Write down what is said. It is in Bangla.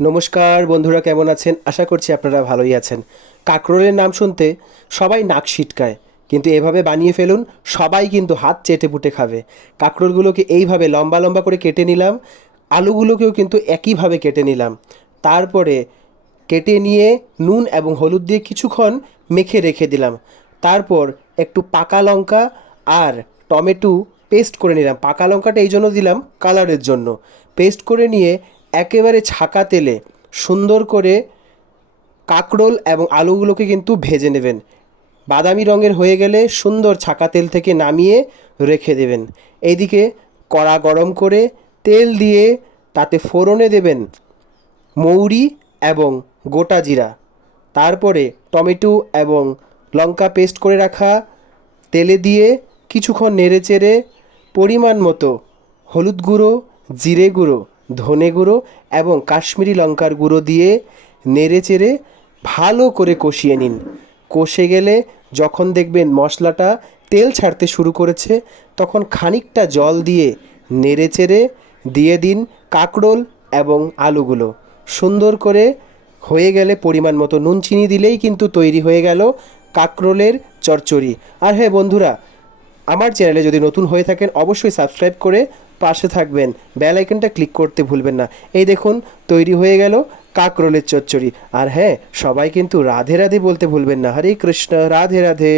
নমস্কার বন্ধুরা, কেমন আছেন? আশা করছি আপনারা ভালোই আছেন। কাঁকরোলের নাম শুনতে সবাই নাক সিটকায়, কিন্তু এভাবে বানিয়ে ফেলুন, সবাই কিন্তু হাত চেটেপুটে খাবে। কাঁকরোলগুলোকে এইভাবে লম্বা লম্বা করে কেটে নিলাম, আলুগুলোকেও কিন্তু একইভাবে কেটে নিলাম। তারপরে কেটে নিয়ে নুন এবং হলুদ দিয়ে কিছুক্ষণ মেখে রেখে দিলাম। তারপর একটু পাকা লঙ্কা আর টমেটো পেস্ট করে নিলাম। পাকা লঙ্কাটা এই জন্য দিলাম, কালারের জন্য। পেস্ট করে নিয়ে একেবারে ছাকা তেলে সুন্দর করে কাঁকরোল এবং আলুগুলোকে কিন্তু ভেজে নেবেন। বাদামি রঙের হয়ে গেলে সুন্দর ছাকা তেল থেকে নামিয়ে রেখে দেবেন। এইদিকে কড়া গরম করে তেল দিয়ে তাতে ফোড়নে দেবেন মৌরি এবং গোটা জিরা। তারপরে টমেটো এবং লঙ্কা পেস্ট করে রাখা তেলে দিয়ে কিছুক্ষণ নেড়েচেড়ে পরিমাণ মতো হলুদ গুঁড়ো, জিরে গুঁড়ো, ধনে গুঁড়ো এবং কাশ্মীরি লঙ্কার গুঁড়ো দিয়ে নেড়েচেড়ে ভালো করে কষিয়ে নিন। কষে গেলে যখন দেখবেন মশলাটা তেল ছাড়তে শুরু করেছে, তখন খানিকটা জল দিয়ে নেড়েচেড়ে দিয়ে দিন কাঁকরোল এবং আলুগুলো। সুন্দর করে হয়ে গেলে পরিমাণ মতো নুন চিনি দিলেই কিন্তু তৈরি হয়ে গেল কাঁকরোলের চচ্চড়ি। আর হ্যাঁ বন্ধুরা, আমার চ্যানেলে যদি নতুন হয়ে থাকেন অবশ্যই সাবস্ক্রাইব করে পাশে থাকবেন, বেল আইকনটা ক্লিক করতে ভুলবেন না। এই দেখুন, তৈরি হয়ে গেল কাঁকরোলের চচ্চড়ি। আর হ্যাঁ, সবাই কিন্তু রাধে রাধে বলতে ভুলবেন না। হরে কৃষ্ণ, রাধে রাধে।